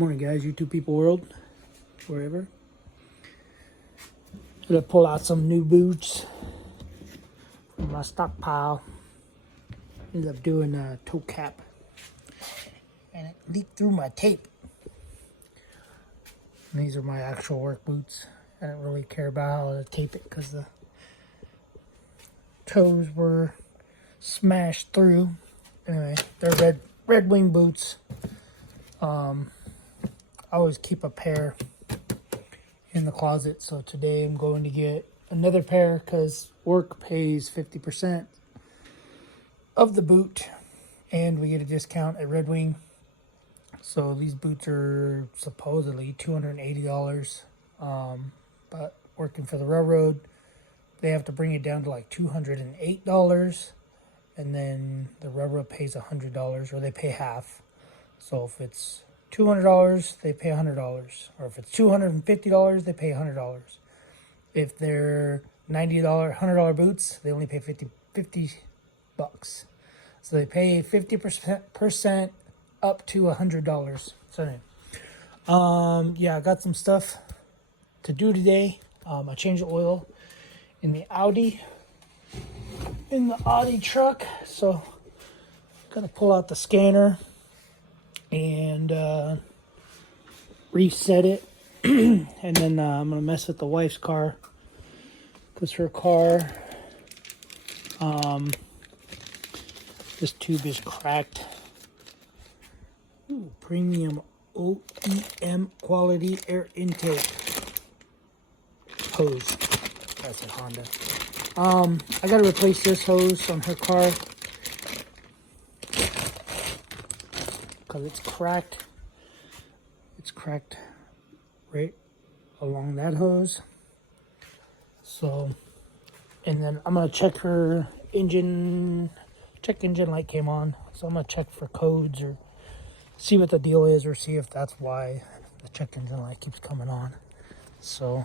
Morning, guys, YouTube people world, wherever. Gonna pull out some new boots from my stockpile. Ended up doing a toe cap, and it leaked through my tape. And these are my actual work boots. I didn't really care about how to tape it because the toes were smashed through. Anyway, they're red wing boots. I always keep a pair in the closet, so today I'm going to get another pair because work pays 50% of the boot, and we get a discount at Red Wing. So these boots are supposedly $280, but working for the railroad, they have to bring it down to like $208, and then the railroad pays $100, or they pay half. So if it's $200, they pay $100, or if it's $250, they pay $100. If they're $90, $100 boots, they only pay 50 bucks. So they pay 50% up to $100. So anyway, yeah, I got some stuff to do today. I changed the oil in the Audi truck, so I'm gonna pull out the scanner and reset it. And then I'm gonna mess with the wife's car because her car, this tube is cracked. Ooh, premium OEM quality air intake hose. That's a Honda. I gotta replace this hose on her car because it's cracked. It's cracked right along that hose. So, and then I'm gonna check her engine. Engine light came on, so I'm gonna check for codes or see what the deal is, or see if that's why the check engine light keeps coming on. So,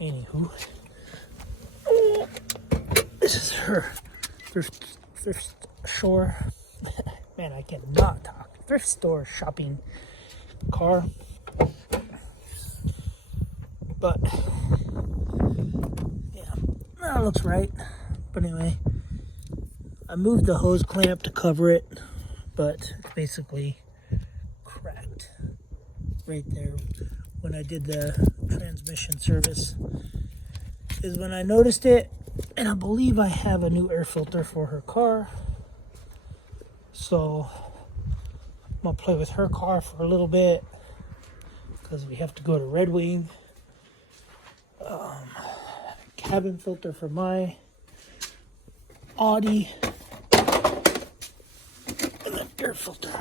anywho, this is her thrift store. Man, I cannot talk. Thrift store shopping car. But yeah, that looks right. But anyway, I moved the hose clamp to cover it, but it's basically cracked right there. When I did the transmission service is when I noticed it, and I believe I have a new air filter for her car. So I'm gonna play with her car for a little bit because we have to go to Red Wing. Cabin filter for my Audi, and then air filter.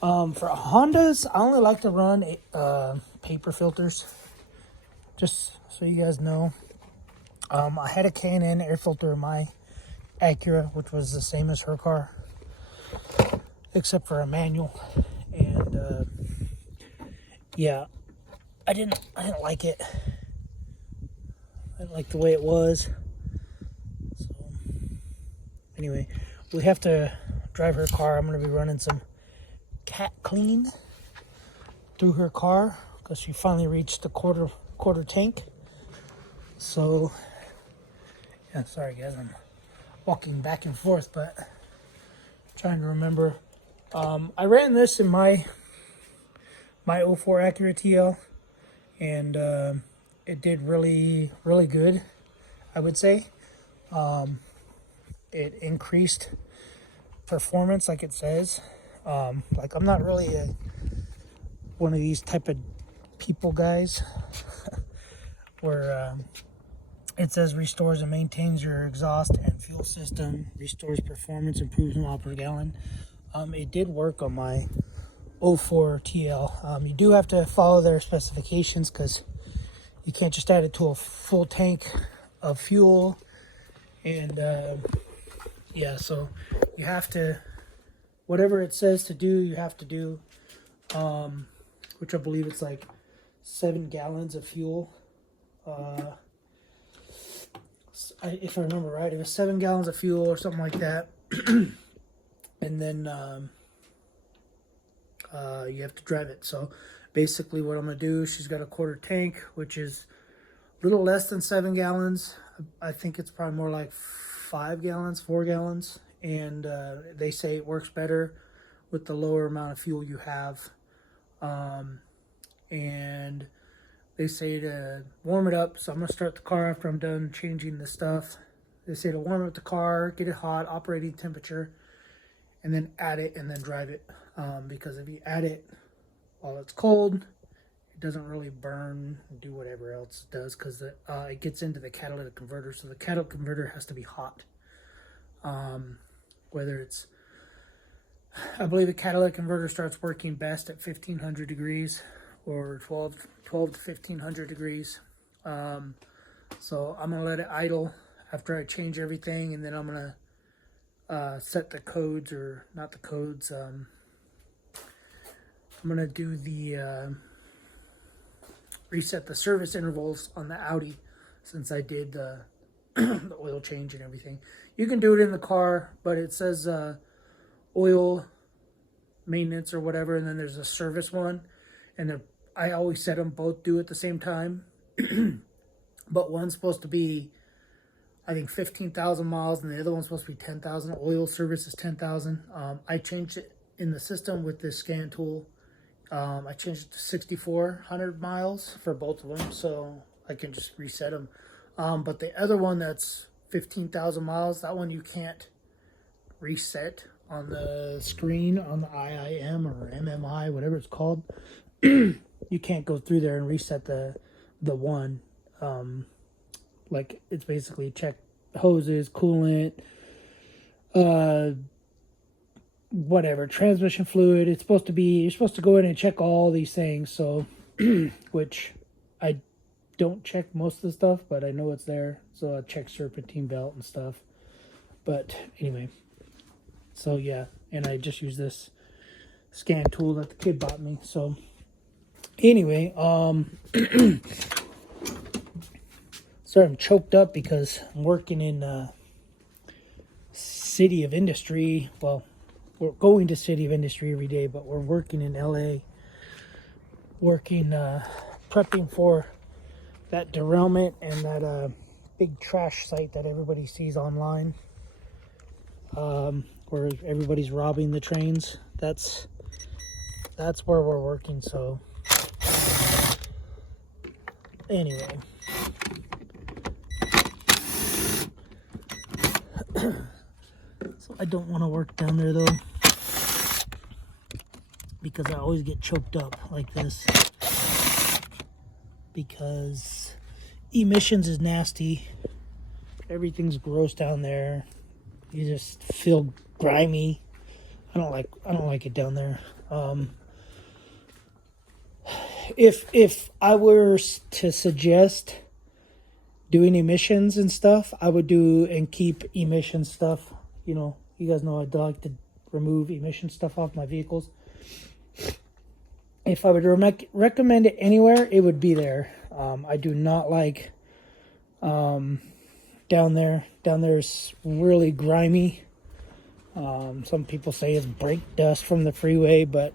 For Hondas, I only like to run paper filters, just so you guys know. I had a K&N air filter in my Acura, which was the same as her car, except for a manual. And yeah, I didn't like it. I didn't like the way it was. So anyway, we have to drive her car. I'm gonna be running some cat clean through her car because she finally reached the quarter tank. So yeah, sorry guys, I'm walking back and forth, but I'm trying to remember. I ran this in my 04 Acura TL, and it did really good, I would say. It increased performance, like it says. Like, I'm not really one of these type of people guys where it says restores and maintains your exhaust and fuel system, restores performance, improves miles per gallon. It did work on my 04 TL. You do have to follow their specifications because you can't just add it to a full tank of fuel. And yeah, so you have to, whatever it says to do, you have to do, which I believe it's like 7 gallons of fuel if I remember right, it was 7 gallons of fuel or something like that. And then you have to drive it. So basically what I'm going to do, she's got a quarter tank, which is a little less than 7 gallons. I think it's probably more like 5 gallons, 4 gallons. And they say it works better with the lower amount of fuel you have. And they say to warm it up. So I'm going to start the car after I'm done changing the stuff. They say to warm up the car, get it hot, operating temperature, and then add it and then drive it. Because if you add it while it's cold, it doesn't really burn and do whatever else it does, because it gets into the catalytic converter. So the catalytic converter has to be hot. Whether it's, I believe the catalytic converter starts working best at 1500 degrees or 12 to 1500 degrees. So I'm going to let it idle after I change everything, and then I'm going to set the codes, or not the codes. I'm going to do the reset the service intervals on the Audi, since I did the oil change and everything. You can do it in the car, but it says oil maintenance or whatever, and then there's a service one, and I always set them both do at the same time. But one's supposed to be, I think, 15,000 miles, and the other one's supposed to be 10,000. Oil service is 10,000. I changed it in the system with this scan tool. I changed it to 6,400 miles for both of them, so I can just reset them. But the other one that's 15,000 miles, that one you can't reset on the screen on the IIM or MMI, whatever it's called. You can't go through there and reset the one. Like, it's basically check hoses, coolant, whatever, transmission fluid. It's supposed to be, you're supposed to go in and check all these things. So, which I don't check most of the stuff, but I know it's there. So I check serpentine belt and stuff. But anyway, so yeah, and I just use this scan tool that the kid bought me. So anyway, sorry, I'm choked up because I'm working in City of Industry. Well, we're going to City of Industry every day, but we're working in LA, prepping for that derailment and that big trash site that everybody sees online, where everybody's robbing the trains. That's where we're working. So anyway, so I don't want to work down there though, because I always get choked up like this, because emissions is nasty. Everything's gross down there. You just feel grimy. I don't like it down there. If I were to suggest doing emissions and stuff, I would do and keep emission stuff. You know, you guys know I'd like to remove emission stuff off my vehicles. If I would recommend it anywhere, it would be there. I do not like down there. Down there is really grimy. Some people say it's brake dust from the freeway, but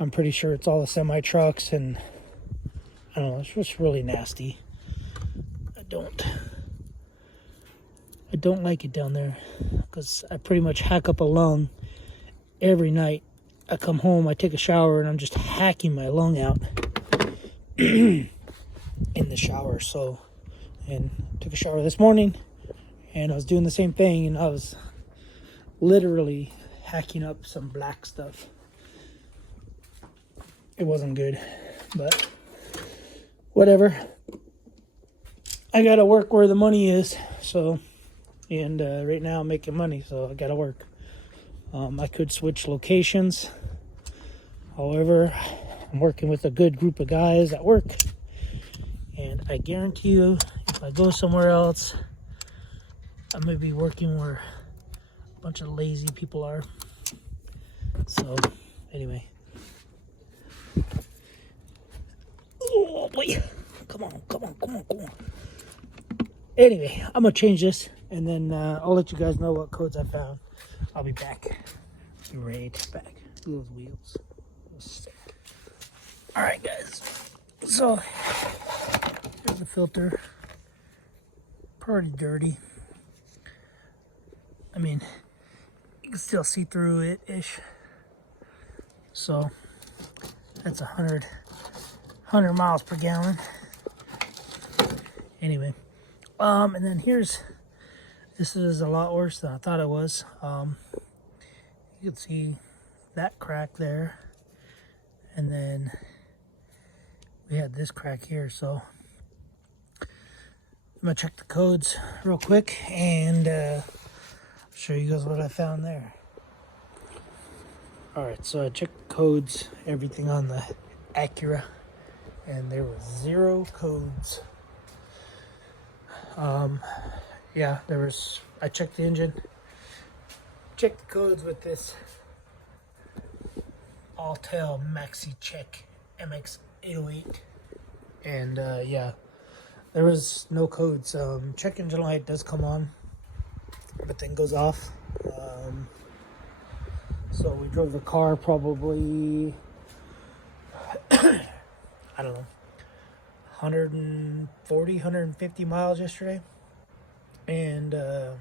I'm pretty sure it's all the semi trucks, and I don't know, it's just really nasty. I don't like it down there, because I pretty much hack up a lung every night. I come home, I take a shower, and I'm just hacking my lung out in the shower. So, and took a shower this morning, and I was doing the same thing, and I was literally hacking up some black stuff. It wasn't good, but whatever. I gotta work where the money is. So, and right now I'm making money, so I gotta work. I could switch locations. However, I'm working with a good group of guys at work, and I guarantee you, if I go somewhere else, I'm gonna be working where a bunch of lazy people are. So, anyway. Oh boy! Come on! Anyway, I'm gonna change this, and then I'll let you guys know what codes I found. I'll be back. Right back. Those wheels. Sick. All right, guys. So here's the filter. Pretty dirty. I mean, you can still see through it ish. So that's 100 miles per gallon. Anyway, and then this is a lot worse than I thought it was. You can see that crack there, and then we had this crack here. So I'm gonna check the codes real quick and show you guys what I found there. All right, so I checked the codes, everything on the Acura, and there were 0 codes. Yeah, I checked the engine, checked the codes with this All-Tail Maxi Check MX808, and yeah, there was no codes. Check engine light does come on, but then goes off. So we drove the car probably, I don't know, 140, 150 miles yesterday. And yeah,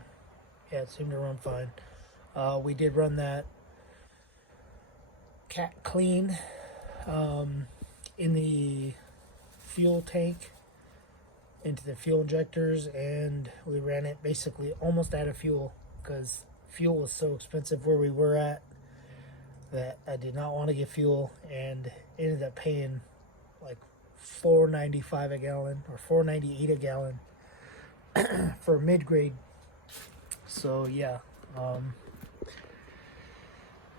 it seemed to run fine. We did run that cat clean in the fuel tank into the fuel injectors, and we ran it basically almost out of fuel because fuel was so expensive where we were at that I did not want to get fuel, and ended up paying like $4.95 a gallon or $4.98 a gallon for mid-grade. So yeah,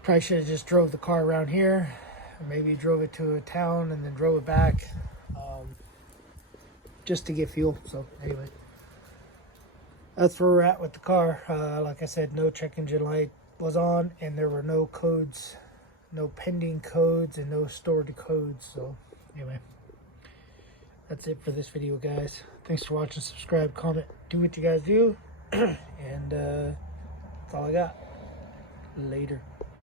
probably should have just drove the car around here, or maybe drove it to a town and then drove it back, just to get fuel. So anyway, that's where we're at with the car. Like I said, no check engine light was on, and there were no codes, no pending codes, and no stored codes. So anyway, that's it for this video, guys. Thanks for watching. Subscribe, comment, do what you guys do. And that's all I got. Later.